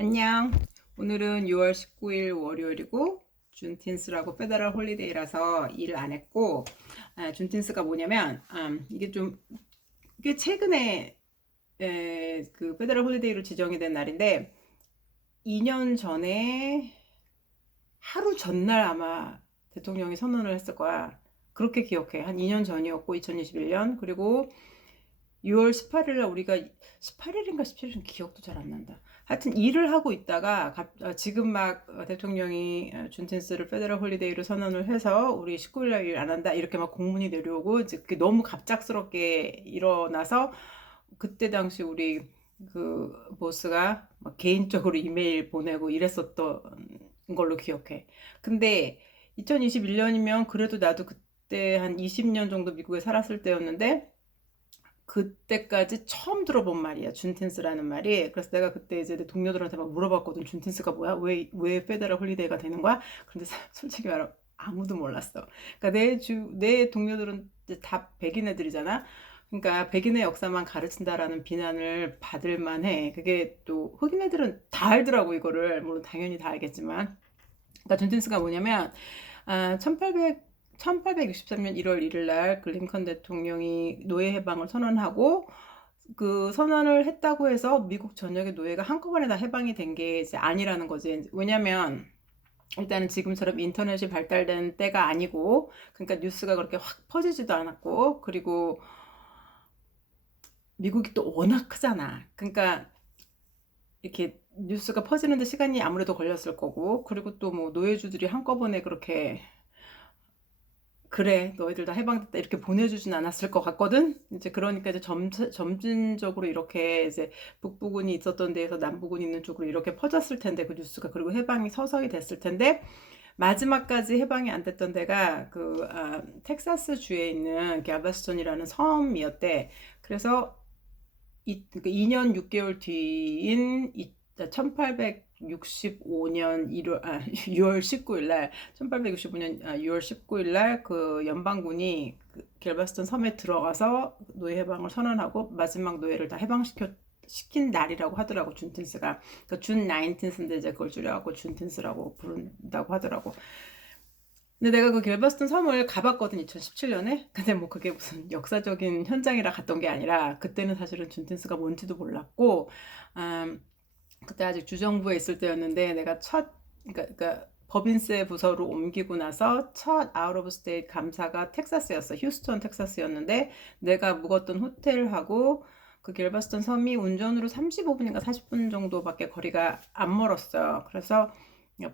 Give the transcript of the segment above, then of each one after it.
안녕. 오늘은 6월 19일 월요일이고 준틴스라고 페더럴 홀리데이라서 일 안 했고, 준틴스가 뭐냐면 이게 최근에 그 페더럴 홀리데이로 지정이 된 날인데 2년 전에 하루 전날 아마 대통령이 선언을 했을 거야. 그렇게 기억해. 한 2년 전이었고 2021년. 그리고 6월 18일 날 우리가 18일인가 17일인가 기억도 잘 안 난다. 하여튼 일을 하고 있다가 지금 막 대통령이 준텐스를 페더럴 홀리데이로 선언을 해서 우리 19일 날 일 안 한다 이렇게 막 공문이 내려오고 이제 그게 너무 갑작스럽게 일어나서 그때 당시 우리 그 보스가 막 개인적으로 이메일 보내고 이랬었던 걸로 기억해. 근데 2021년이면 그래도 나도 그때 한 20년 정도 미국에 살았을 때였는데 그때까지 처음 들어본 말이야. 준텐스라는 말이. 그래서 내가 그때 이제 내 동료들한테 막 물어봤거든. 준텐스가 뭐야? 왜 페더럴 홀리데이가 되는 거야? 근데 솔직히 말하면 아무도 몰랐어. 그러니까 내 동료들은 이제 다 백인 애들이잖아. 그러니까 백인의 역사만 가르친다라는 비난을 받을 만해. 그게 또 흑인 애들은 다 알더라고, 이거를. 물론 당연히 다 알겠지만. 그러니까 준텐스가 뭐냐면, 1863년 1월 1일 날 그 링컨 대통령이 노예 해방을 선언하고 그 선언을 했다고 해서 미국 전역의 노예가 한꺼번에 다 해방이 된 게 이제 아니라는 거지. 왜냐면 일단은 지금처럼 인터넷이 발달된 때가 아니고, 그러니까 뉴스가 그렇게 확 퍼지지도 않았고, 그리고 미국이 또 워낙 크잖아. 그러니까 이렇게 뉴스가 퍼지는데 시간이 아무래도 걸렸을 거고, 그리고 또 뭐 노예주들이 한꺼번에 그렇게 그래 너희들 다 해방됐다 이렇게 보내주진 않았을 것 같거든. 이제 그러니까 이제 점진적으로 이렇게 이제 북부군이 있었던 데에서 남부군이 있는 쪽으로 이렇게 퍼졌을 텐데, 그 뉴스가. 그리고 해방이 서서히 됐을 텐데 마지막까지 해방이 안 됐던 데가 텍사스 주에 있는 갤베스톤이라는 섬이었대. 그래서 2년 6개월 뒤인 1865년 6월 19일 날, 1865년 6월 19일 날 그 연방군이 그 갤버스턴 섬에 들어가서 노예 해방을 선언하고 마지막 노예를 다 시킨 날이라고 하더라고, 준틴스가. 그러니까 준 나인틴스인데 이제 그걸 줄여갖고 준틴스라고 부른다고 하더라고. 근데 내가 그 갤버스턴 섬을 가봤거든, 2017년에. 근데 뭐 그게 무슨 역사적인 현장이라 갔던 게 아니라 그때는 사실은 준텐스가 뭔지도 몰랐고, 음, 그때 아직 주정부에 있을 때였는데 내가 그러니까 법인세 부서로 옮기고 나서 첫 아웃 오브 스테이트 감사가 텍사스였어. 휴스턴 텍사스였는데 내가 묵었던 호텔하고 그 갤버스턴 섬이 운전으로 35분인가 40분 정도밖에 거리가 안 멀었어요. 그래서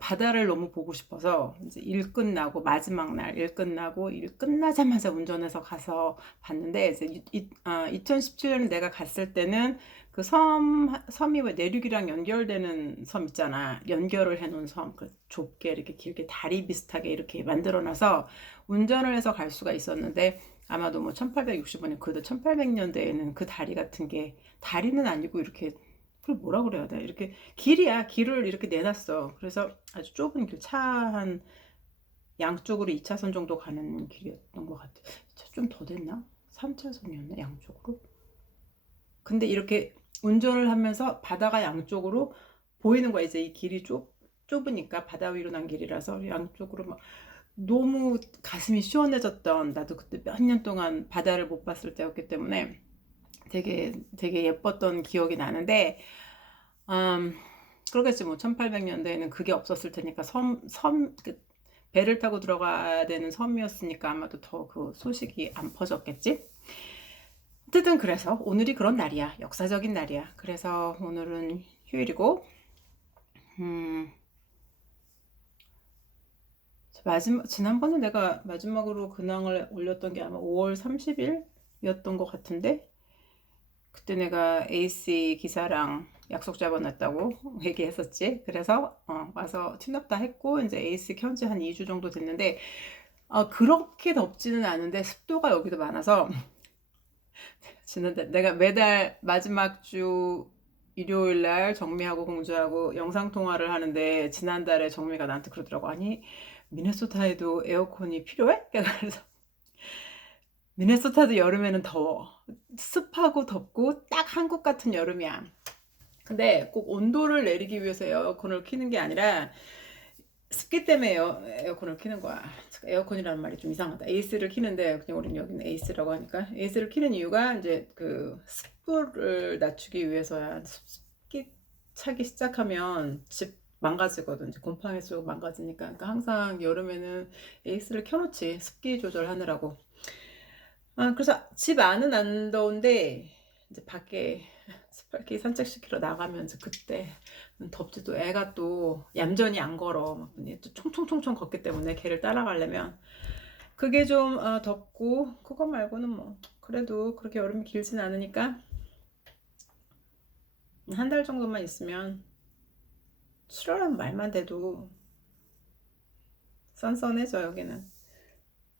바다를 너무 보고 싶어서 이제 일 끝나고 마지막 날 일 끝나고 일 끝나자마자 운전해서 가서 봤는데, 이제 2017년에 내가 갔을 때는 그 섬이 왜 내륙이랑 연결되는 섬 있잖아. 연결을 해놓은 섬. 그 좁게 이렇게 길게 다리 비슷하게 이렇게 만들어놔서 운전을 해서 갈 수가 있었는데, 아마도 뭐 1865년, 그래도 1800년대에는 그 다리 같은 게 다리는 아니고 이렇게, 그걸 뭐라 그래야 돼? 이렇게 길이야. 길을 이렇게 내놨어. 그래서 아주 좁은 길, 차 한 양쪽으로 2차선 정도 가는 길이었던 것 같아. 좀 더 됐나? 3차선이었나? 양쪽으로? 근데 이렇게 운전을 하면서 바다가 양쪽으로 보이는 거야. 이제 이 길이 좁으니까 바다 위로 난 길이라서 양쪽으로 막 너무 가슴이 시원해졌던, 나도 그때 몇 년 동안 바다를 못 봤을 때였기 때문에 되게 되게 예뻤던 기억이 나는데, 음, 그러겠지 뭐. 1800년대에는 그게 없었을 테니까 그 배를 타고 들어가야 되는 섬이었으니까 아마도 더 그 소식이 안 퍼졌겠지. 어쨌든 그래서 오늘이 그런 날이야. 역사적인 날이야. 그래서 오늘은 휴일이고, 음, 지난번에 내가 마지막으로 근황을 올렸던 게 아마 5월 30일이었던 것 같은데, 그때 내가 AC 기사랑 약속 잡아놨다고 얘기했었지. 그래서 와서 튜너업 다 했고 이제 AC 켠지 한 2주 정도 됐는데, 그렇게 덥지는 않은데 습도가 여기도 많아서 지난달 내가 매달 마지막 주 일요일 날 정미하고 공주하고 영상 통화를 하는데, 지난달에 정미가 나한테 그러더라고. 아니, 미네소타에도 에어컨이 필요해? 그래서 미네소타도 여름에는 더워. 습하고 덥고 딱 한국 같은 여름이야. 근데 꼭 온도를 내리기 위해서 에어컨을 켜는 게 아니라 습기 때문에 에어컨을 켜는 거야. 에어컨이라는 말이 좀 이상하다. 에이스를 켜는데 그냥 우리는 여기는 에이스라고 하니까 에이스를 켜는 이유가 이제 그 습도를 낮추기 위해서야. 습기 차기 시작하면 집 망가지거든. 이제 곰팡이 속 망가지니까. 그러니까 항상 여름에는 에이스를 켜놓지. 습기 조절하느라고. 그래서 집 안은 안 더운데 이제 밖에 스파키 산책시키러 나가면서 그때 덥지도 애가 또 얌전히 안 걸어. 막 또 총총총총 걷기 때문에 걔를 따라가려면 그게 좀 덥고 그거 말고는 뭐 그래도 그렇게 여름이 길진 않으니까 한 달 정도만 있으면 7월은 말만 돼도 선선해져 여기는.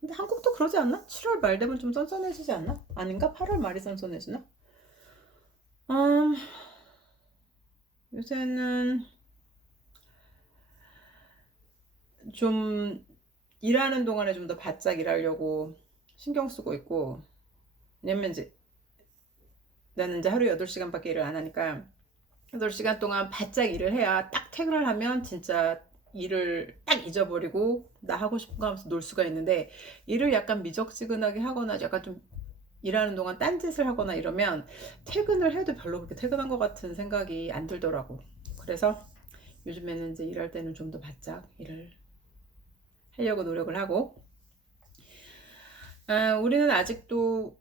근데 한국도 그러지 않나? 7월 말 되면 좀 선선해지지 않나? 아닌가? 8월 말이 선선해지나? 음, 요새는 좀 일하는 동안에 좀 더 바짝 일하려고 신경 쓰고 있고, 왜냐면 이제 나는 이제 하루 8시간밖에 일을 안 하니까 8시간 동안 바짝 일을 해야 딱 퇴근을 하면 진짜 일을 딱 잊어버리고 나 하고 싶은 거 하면서 놀 수가 있는데, 일을 약간 미적지근하게 하거나 약간 좀 일하는 동안 딴짓을 하거나 이러면 퇴근을 해도 별로 그렇게 퇴근한 것 같은 생각이 안 들더라고. 그래서 요즘에는 이제 일할 때는 좀 더 바짝 일을 하려고 노력을 하고, 우리는 아직도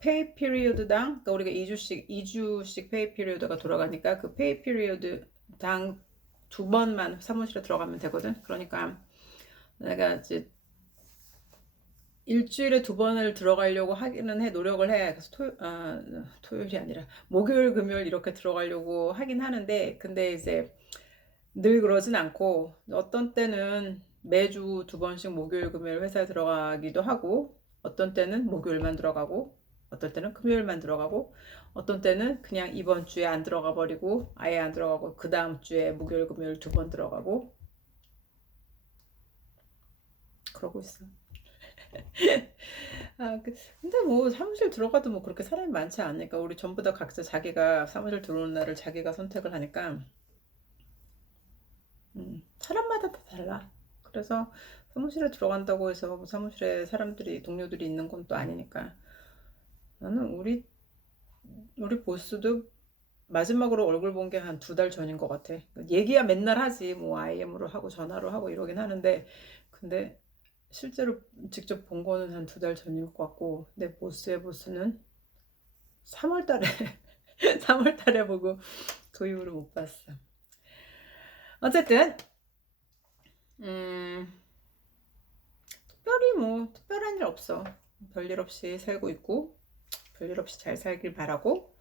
페이 피리어드당, 그러니까 우리가 2주씩 페이 피리어드가 돌아가니까 그 페이 피리어드당 2번만 사무실에 들어가면 되거든. 그러니까 내가 이제 일주일에 2번을 들어가려고 하기는 해, 노력을 해. 그래서 토요일이 아니라 목요일, 금요일 이렇게 들어가려고 하긴 하는데, 근데 이제 늘 그러진 않고, 어떤 때는 매주 2번씩 목요일, 금요일 회사에 들어가기도 하고, 어떤 때는 목요일만 들어가고, 어떤 때는 금요일만 들어가고, 어떤 때는 그냥 이번 주에 안 들어가 버리고, 아예 안 들어가고, 그 다음 주에 목요일, 금요일 2번 들어가고, 그러고 있어. 근데 뭐 사무실 들어가도 뭐 그렇게 사람이 많지 않으니까 우리 전부 다 각자 자기가 사무실 들어오는 날을 자기가 선택을 하니까 사람마다 다 달라. 그래서 사무실에 들어간다고 해서 뭐 사무실에 사람들이 동료들이 있는 건 또 아니니까 나는 우리 보스도 마지막으로 얼굴 본 게 한 2달 전인 것 같아. 얘기야 맨날 하지 뭐 IM으로 하고 전화로 하고 이러긴 하는데, 근데 실제로 직접 본 거는 한 2달 전인 것 같고, 내 보스의 보스는 3월 달에 3월 달에 보고 그 이후로 못 봤어. 어쨌든 음, 특별히 뭐 특별한 일 없어. 별일 없이 살고 있고 별일 없이 잘 살길 바라고.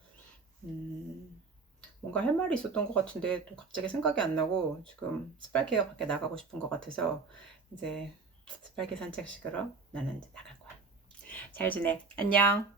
음, 뭔가 할 말이 있었던 것 같은데 또 갑자기 생각이 안 나고 지금 스팔키가 밖에 나가고 싶은 것 같아서 이제 스팔키 산책시키러 나는 이제 나갈 거야. 잘 지내. 안녕.